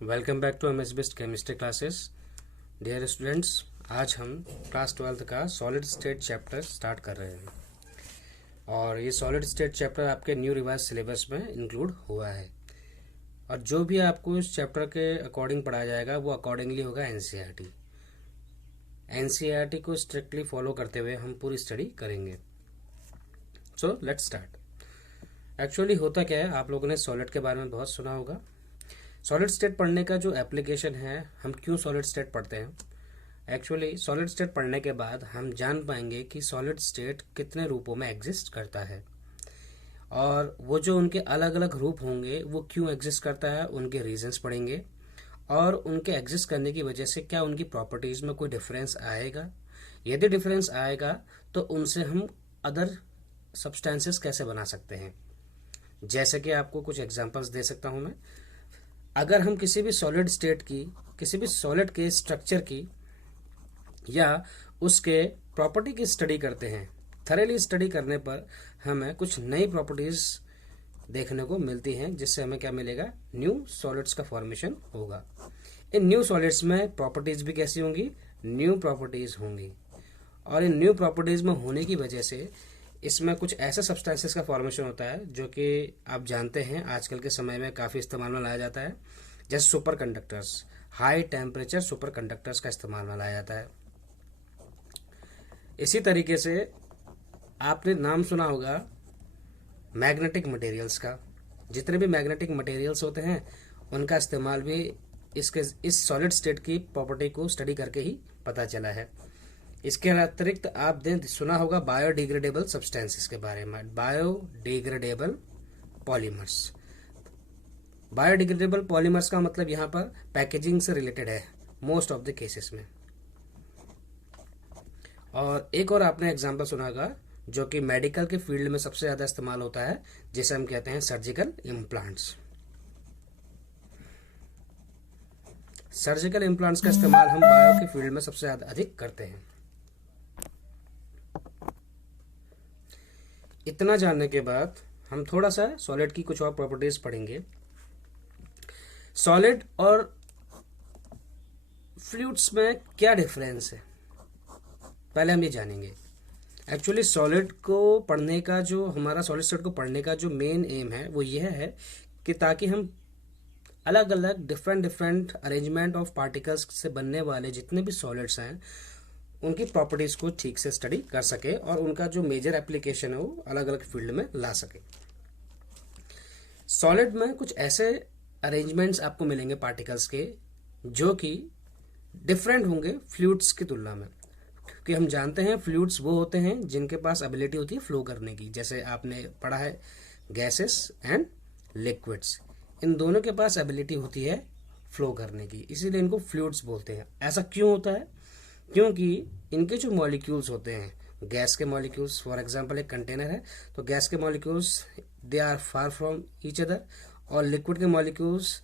Welcome back to MS best chemistry classes. Dear students, आज हम class 12th का solid state chapter start कर रहे हैं और ये सॉलिड स्टेट चैप्टर आपके न्यू रिवाइज सिलेबस में इंक्लूड हुआ है और जो भी आपको इस चैप्टर के अकॉर्डिंग पढ़ाया जाएगा वो अकॉर्डिंगली होगा एनसीईआरटी। एनसीईआरटी को स्ट्रिक्टली फॉलो करते हुए हम पूरी स्टडी करेंगे। So let's start. एक्चुअली होता क्या है, आप लोगों ने सॉलिड के बारे में बहुत सुना होगा। सॉलिड स्टेट पढ़ने का जो एप्लीकेशन है, हम क्यों सॉलिड स्टेट पढ़ते हैं। एक्चुअली सॉलिड स्टेट पढ़ने के बाद हम जान पाएंगे कि सॉलिड स्टेट कितने रूपों में एग्जिस्ट करता है और वो जो उनके अलग अलग रूप होंगे वो क्यों एग्जिस्ट करता है, उनके रीजंस पढ़ेंगे और उनके एग्जिस्ट करने की वजह से क्या उनकी प्रॉपर्टीज में कोई डिफरेंस आएगा। यदि डिफरेंस आएगा तो उनसे हम अदर सब्सटेंसेस कैसे बना सकते हैं। जैसे कि आपको कुछ एग्जांपल्स दे सकता हूं मैं। अगर हम किसी भी सॉलिड स्टेट की, किसी भी सॉलिड के स्ट्रक्चर की या उसके प्रॉपर्टी की स्टडी करते हैं, थरेली स्टडी करने पर हमें कुछ नई प्रॉपर्टीज देखने को मिलती हैं, जिससे हमें क्या मिलेगा, न्यू सॉलिड्स का फॉर्मेशन होगा। इन न्यू सॉलिड्स में प्रॉपर्टीज भी कैसी होंगी, न्यू प्रॉपर्टीज होंगी और इन न्यू प्रॉपर्टीज में होने की वजह से इसमें कुछ ऐसे सब्सटेंसेस का फॉर्मेशन होता है जो कि आप जानते हैं आजकल के समय में काफ़ी इस्तेमाल में लाया जाता है। जैसे super conductors, high temperature super conductors का इस्तेमाल में लाया जाता है। इसी तरीके से आपने नाम सुना होगा मैग्नेटिक मटेरियल्स का। जितने भी मैग्नेटिक मटेरियल्स होते हैं उनका इस्तेमाल भी इस सॉलिड स्टेट की प्रॉपर्टी को स्टडी करके ही पता चला है। इसके अतिरिक्त आपने सुना होगा बायोडिग्रेडेबल सब्सटेंसेस के बारे में, बायोडिग्रेडेबल पॉलीमर्स। बायोडिग्रेडेबल पॉलीमर्स का मतलब यहाँ पर पैकेजिंग से रिलेटेड है मोस्ट ऑफ द केसेस में। और एक और आपने एग्जांपल सुना होगा जो कि मेडिकल के फील्ड में सबसे ज्यादा इस्तेमाल होता है, जिसे हम कहते हैं सर्जिकल इम्प्लांट्स। सर्जिकल इम्प्लांट्स का इस्तेमाल हम बायो के फील्ड में सबसे ज्यादा अधिक करते हैं। इतना जानने के बाद हम थोड़ा सा सॉलिड की कुछ और प्रॉपर्टीज पढ़ेंगे। सॉलिड और फ्लूइड्स में क्या डिफरेंस है, पहले हम ये जानेंगे। एक्चुअली सॉलिड को पढ़ने का जो हमारा सॉलिड स्टेट को पढ़ने का जो मेन एम है वो यह है कि ताकि हम अलग अलग डिफरेंट अरेंजमेंट ऑफ पार्टिकल्स से बनने वाले जितने भी सॉलिड्स हैं उनकी प्रॉपर्टीज को ठीक से स्टडी कर सके और उनका जो मेजर एप्लीकेशन है वो अलग अलग फील्ड में ला सके। सॉलिड में कुछ ऐसे अरेंजमेंट्स आपको मिलेंगे पार्टिकल्स के जो कि डिफरेंट होंगे फ्लूइड्स की तुलना में, क्योंकि हम जानते हैं फ्लूइड्स वो होते हैं जिनके पास एबिलिटी होती है फ्लो करने की। जैसे आपने पढ़ा है गैसेस एंड लिक्विड्स, इन दोनों के पास एबिलिटी होती है फ्लो करने की, इसीलिए इनको फ्लूइड्स बोलते हैं। ऐसा क्यों होता है, क्योंकि इनके जो मॉलिक्यूल्स होते हैं, गैस के मॉलिक्यूल्स, फॉर एग्जांपल एक कंटेनर है तो गैस के molecules they are far from each other, और लिक्विड के मॉलिक्यूल्स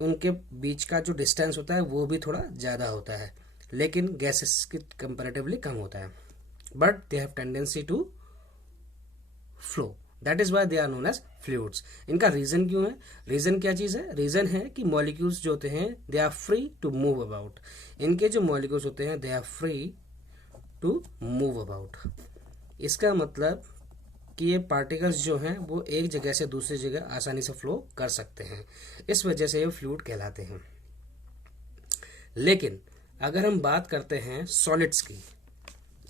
उनके बीच का जो डिस्टेंस होता है वो भी थोड़ा ज़्यादा होता है, लेकिन गैसेस की कंपैरेटिवली कम होता है। But they have tendency to flow, that is why they are known as fluids. इनका रीजन क्यों है, रीजन क्या चीज है, रीजन है कि मॉलिक्यूल्स जो होते हैं they are free to move about. इनके जो मॉलिक्यूल्स होते हैं they are free to move about. इसका मतलब कि ये पार्टिकल्स जो हैं वो एक जगह से दूसरी जगह आसानी से फ्लो कर सकते हैं, इस वजह से ये फ्लूइड कहलाते हैं। लेकिन अगर हम बात करते हैं सॉलिड्स की,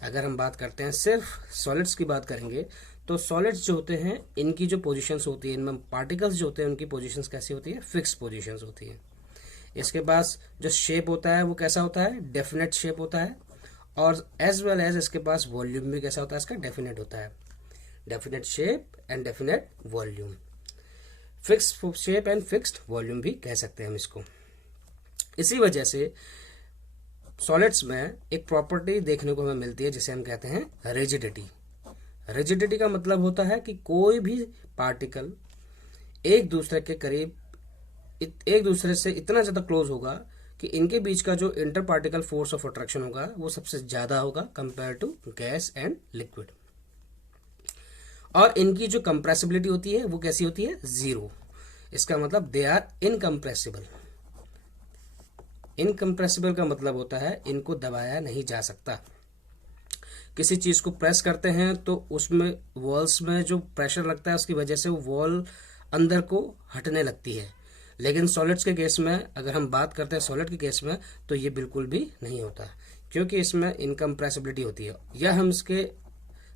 अगर हम बात करते हैं सिर्फ सॉलिड्स की बात करेंगे तो सॉलिड्स जो होते हैं इनकी जो पोजीशंस होती है, इनमें पार्टिकल्स जो होते हैं उनकी पोजीशंस कैसी होती है, फिक्स पोजीशंस होती है। इसके पास जो शेप होता है वो कैसा होता है, डेफिनेट शेप होता है, और एज वेल एज इसके पास वॉल्यूम भी कैसा होता है, इसका डेफिनेट होता है। Definite shape and definite volume, fix shape and fixed volume भी कह सकते हैं हम इसको। इसी वजह से सॉलिड्स में एक प्रॉपर्टी देखने को हमें मिलती है जिसे हम कहते हैं रिजिडिटी। रिजिडिटी का मतलब होता है कि कोई भी पार्टिकल एक दूसरे के करीब, एक दूसरे से इतना ज्यादा क्लोज होगा कि इनके बीच का जो inter particle force of attraction होगा वो सबसे ज्यादा होगा compare to gas and liquid. और इनकी जो कंप्रेसिबिलिटी होती है वो कैसी होती है, जीरो। इसका मतलब दे आर इनकम्प्रेसिबल। इनकम्प्रेसिबल का मतलब होता है इनको दबाया नहीं जा सकता। किसी चीज को प्रेस करते हैं तो उसमें वॉल्स में जो प्रेशर लगता है उसकी वजह से वो वॉल अंदर को हटने लगती है। लेकिन सॉलिड्स के केस में अगर हम बात करते हैं सॉलिड के केस में तो ये बिल्कुल भी नहीं होता, क्योंकि इसमें इनकम्प्रेसिबिलिटी होती है। या हम इसके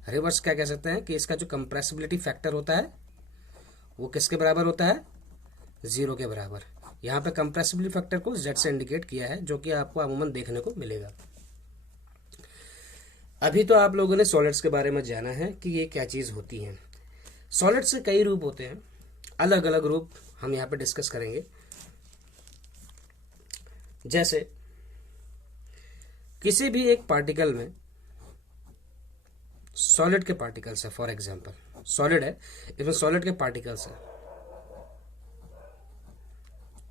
रिवर्स क्या कह सकते हैं कि इसका जो कंप्रेसिबिलिटी फैक्टर होता है वो किसके बराबर होता है, 0 के बराबर। यहाँ पे कंप्रेसिबिलिटी फैक्टर को Z से इंडिकेट किया है, जो कि आपको अमूमन देखने को मिलेगा। अभी तो आप लोगों ने सॉलिड्स के बारे में जाना है कि ये क्या चीज़ होती है। सॉलिड्स के कई रूप होते हैं, अलग अलग रूप हम यहाँ पे डिस्कस करेंगे। जैसे किसी भी एक पार्टिकल में सॉलिड के पार्टिकल्स है, फॉर एग्जांपल सॉलिड है, इसमें सॉलिड के पार्टिकल्स है।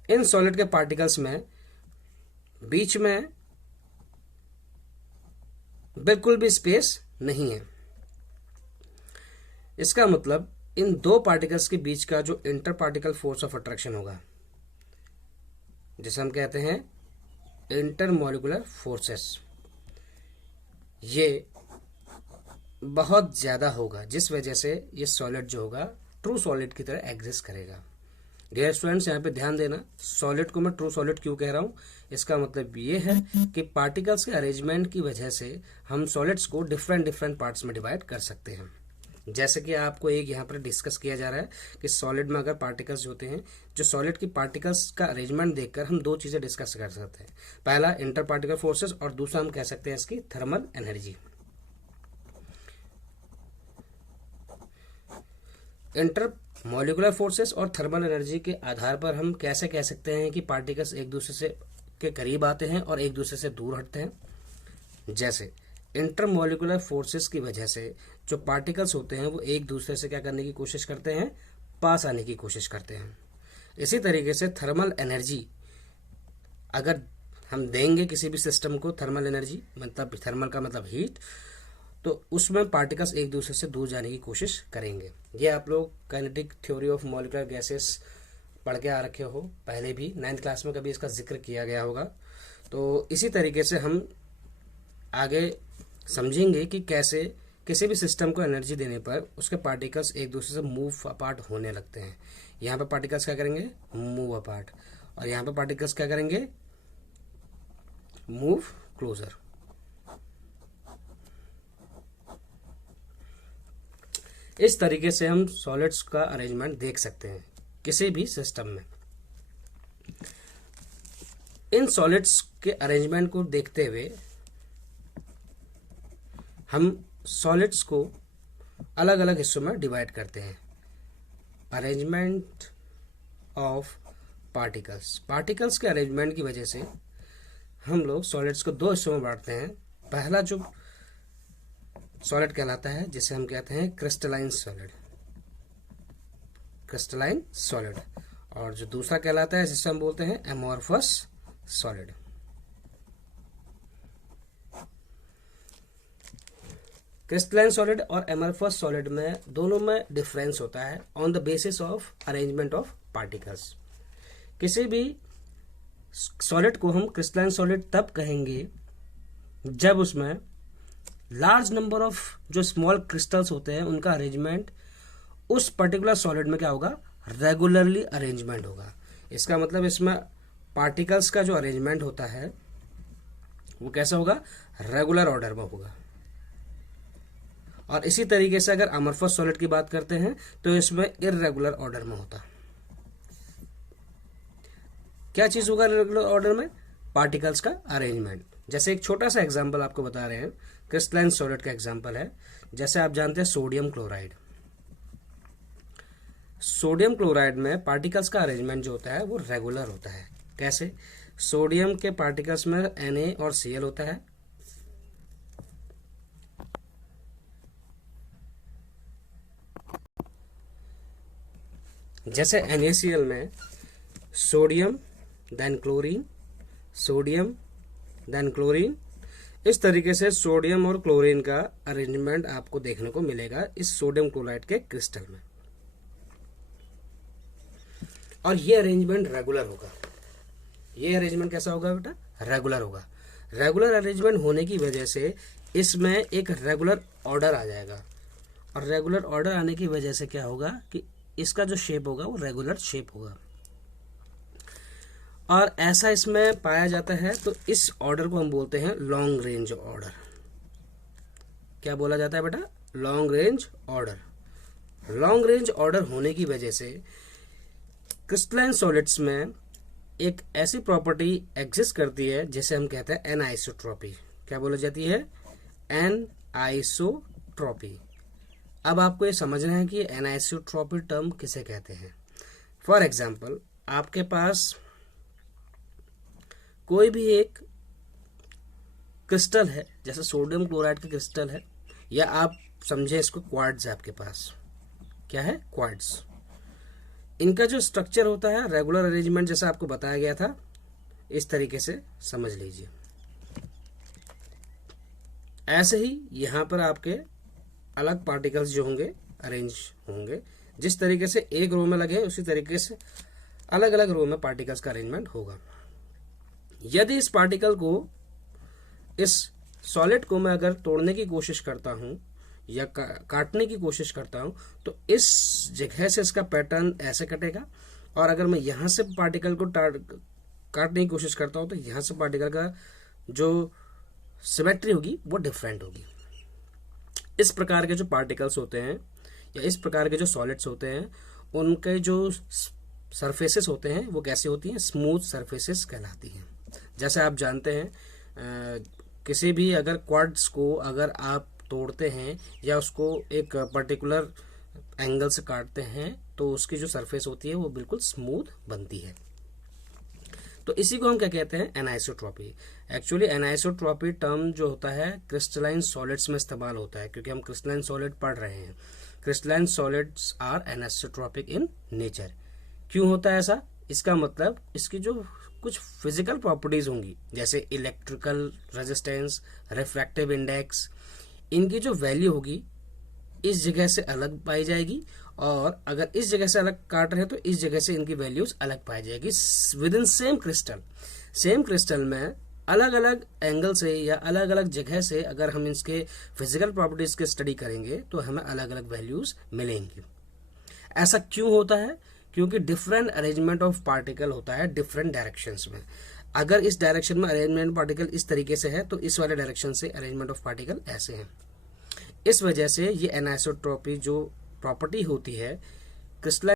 इन सॉलिड के पार्टिकल्स में बीच में बिल्कुल भी स्पेस नहीं है। इसका मतलब इन दो पार्टिकल्स के बीच का जो inter particle force of attraction होगा, जिसे हम कहते हैं इंटरमॉलिक्यूलर फोर्सेस, ये बहुत ज़्यादा होगा, जिस वजह से ये सॉलिड जो होगा ट्रू सॉलिड की तरह एग्जिस्ट करेगा। डियर स्टूडेंट्स, यहाँ पे ध्यान देना, सॉलिड को मैं ट्रू सॉलिड क्यों कह रहा हूँ, इसका मतलब ये है कि पार्टिकल्स के अरेंजमेंट की वजह से हम सॉलिड्स को डिफरेंट डिफरेंट पार्ट्स में डिवाइड कर सकते हैं। जैसे कि आपको एक यहाँ पर डिस्कस किया जा रहा है कि सॉलिड में अगर पार्टिकल्स होते हैं, जो सॉलिड की पार्टिकल्स का अरेंजमेंट देखकर हम दो चीज़ें डिस्कस कर सकते हैं। पहला इंटर पार्टिकल फोर्सेस और दूसरा हम कह सकते हैं इसकी thermal energy. Inter molecular forces और थर्मल एनर्जी के आधार पर हम कैसे कह सकते हैं कि पार्टिकल्स एक दूसरे से के करीब आते हैं और एक दूसरे से दूर हटते हैं। जैसे इंटरमॉलिक्यूलर फोर्सेस की वजह से जो पार्टिकल्स होते हैं वो एक दूसरे से क्या करने की कोशिश करते हैं, पास आने की कोशिश करते हैं। इसी तरीके से थर्मल एनर्जी अगर हम देंगे किसी भी सिस्टम को, थर्मल एनर्जी मतलब थर्मल का मतलब हीट, तो उसमें पार्टिकल्स एक दूसरे से दूर जाने की कोशिश करेंगे। ये आप लोग kinetic theory of molecular gases पढ़ के आ रखे हो, पहले भी 9th क्लास में कभी इसका जिक्र किया गया होगा। तो इसी तरीके से हम आगे समझेंगे कि कैसे किसी भी सिस्टम को एनर्जी देने पर उसके पार्टिकल्स एक दूसरे से मूव अपार्ट होने लगते हैं। यहाँ पे पार्टिकल्स क्या करेंगे, मूव अपार्ट, और यहाँ पे पार्टिकल्स क्या करेंगे, मूव क्लोजर। इस तरीके से हम सॉलिड्स का अरेंजमेंट देख सकते हैं किसी भी सिस्टम में। इन सॉलिड्स के अरेंजमेंट को देखते हुए हम सॉलिड्स को अलग अलग हिस्सों में डिवाइड करते हैं। अरेंजमेंट ऑफ पार्टिकल्स, पार्टिकल्स के अरेंजमेंट की वजह से हम लोग सॉलिड्स को दो हिस्सों में बांटते हैं। पहला जो सॉलिड कहलाता है जिसे हम कहते हैं क्रिस्टलाइन सॉलिड, क्रिस्टलाइन सॉलिड, और जो दूसरा कहलाता है जिसे हम बोलते हैं एमोर्फस सॉलिड। क्रिस्टलाइन सॉलिड और एमोर्फस सॉलिड में दोनों में डिफरेंस होता है on the basis of arrangement of particles. किसी भी सॉलिड को हम क्रिस्टलाइन सॉलिड तब कहेंगे जब उसमें लार्ज नंबर ऑफ जो स्मॉल क्रिस्टल्स होते हैं उनका अरेंजमेंट उस पर्टिकुलर सॉलिड में क्या होगा, रेगुलरली अरेंजमेंट होगा। इसका मतलब इसमें पार्टिकल्स का जो अरेंजमेंट होता है वो कैसा होगा, रेगुलर ऑर्डर में होगा। और इसी तरीके से अगर अमरफस सॉलिड की बात करते हैं तो इसमें इर्रेगुलर ऑर्डर में होता। क्या चीज होगा रेगुलर ऑर्डर में, पार्टिकल्स का अरेंजमेंट। जैसे एक छोटा सा एग्जांपल आपको बता रहे हैं, क्रिस्टलाइन सॉलिड का एग्जांपल है। जैसे आप जानते हैं सोडियम क्लोराइड, सोडियम क्लोराइड में पार्टिकल्स का अरेंजमेंट जो होता है वो रेगुलर होता है। कैसे, सोडियम के पार्टिकल्स में Na और Cl होता है, जैसे NaCl में sodium then chlorine, sodium then chlorine. इस तरीके से सोडियम और क्लोरीन का अरेंजमेंट आपको देखने को मिलेगा इस सोडियम क्लोराइड के क्रिस्टल में, और ये अरेंजमेंट रेगुलर होगा। ये अरेंजमेंट कैसा होगा बेटा? रेगुलर होगा। रेगुलर अरेंजमेंट होने की वजह से इसमें एक रेगुलर ऑर्डर आ जाएगा, और रेगुलर ऑर्डर आने की वजह से क्या होगा कि इसका जो शेप होगा वो रेगुलर शेप होगा, और ऐसा इसमें पाया जाता है। तो इस ऑर्डर को हम बोलते हैं लॉन्ग रेंज ऑर्डर। क्या बोला जाता है बेटा? Long range order. Long range order होने की वजह से क्रिस्टलाइन सॉलिड्स में एक ऐसी प्रॉपर्टी एग्जिस्ट करती है जिसे हम कहते हैं एनआइसोट्रॉपी। क्या बोला जाती है? एनआइसोट्रॉपी। अब आपको ये समझना है कि एनआइसोट्रॉपी टर्म किसे कहते हैं। फॉर एग्जाम्पल, आपके पास कोई भी एक क्रिस्टल है, जैसे सोडियम क्लोराइड का क्रिस्टल है, या आप समझे इसको क्वार्ट्ज है आपके पास। क्या है? क्वार्ट्ज। इनका जो स्ट्रक्चर होता है रेगुलर अरेंजमेंट जैसा आपको बताया गया था, इस तरीके से समझ लीजिए। ऐसे ही यहाँ पर आपके अलग पार्टिकल्स जो होंगे अरेंज होंगे, जिस तरीके से एक रो में लगे उसी तरीके से अलग अलग रो में पार्टिकल्स का अरेंजमेंट होगा। यदि इस पार्टिकल को, इस सॉलिड को मैं अगर तोड़ने की कोशिश करता हूं या काटने की कोशिश करता हूं, तो इस जगह से इसका पैटर्न ऐसे कटेगा, और अगर मैं यहां से पार्टिकल को काटने की कोशिश करता हूं तो यहां से पार्टिकल का जो सिमेट्री होगी वो डिफरेंट होगी। इस प्रकार के जो पार्टिकल्स होते हैं या इस प्रकार के जो सॉलिड्स होते हैं, उनके जो सरफेसेस होते हैं वो कैसे होती हैं? स्मूथ सरफेसेस कहलाती हैं। जैसे आप जानते हैं किसी भी अगर क्वार्ट्ज को अगर आप तोड़ते हैं या उसको एक पर्टिकुलर एंगल से काटते हैं तो उसकी जो सरफेस होती है वो बिल्कुल स्मूथ बनती है। तो इसी को हम क्या कहते हैं? एनाइसोट्रॉपी। एक्चुअली एनाइसोट्रॉपी टर्म जो होता है क्रिस्टलाइन सॉलिड्स में इस्तेमाल होता है, क्योंकि हम क्रिस्टलाइन सॉलिड पढ़ रहे हैं। Crystalline solids are anisotropic in nature. क्यों होता है ऐसा? इसका मतलब इसकी जो कुछ फिजिकल प्रॉपर्टीज होंगी, जैसे इलेक्ट्रिकल रेजिस्टेंस, रिफ्रैक्टिव इंडेक्स, इनकी जो वैल्यू होगी इस जगह से अलग पाई जाएगी, और अगर इस जगह से अलग काट रहे हैं तो इस जगह से इनकी वैल्यूज अलग पाई जाएगी with in same crystal. Same crystal में अलग अलग एंगल से या अलग अलग जगह से अगर हम इसके फिजिकल प्रॉपर्टीज के स्टडी करेंगे तो हमें अलग अलग वैल्यूज मिलेंगी। ऐसा क्यों होता है? क्योंकि डिफरेंट अरेंजमेंट ऑफ पार्टिकल होता है डिफरेंट डायरेक्शंस में। अगर इस डायरेक्शन में अरेंजमेंट पार्टिकल इस तरीके से है तो इस वाले डायरेक्शन से अरेंजमेंट ऑफ पार्टिकल ऐसे हैं। इस वजह से ये एनाइसोट्रॉपी जो प्रॉपर्टी होती है क्रिस्टलाइन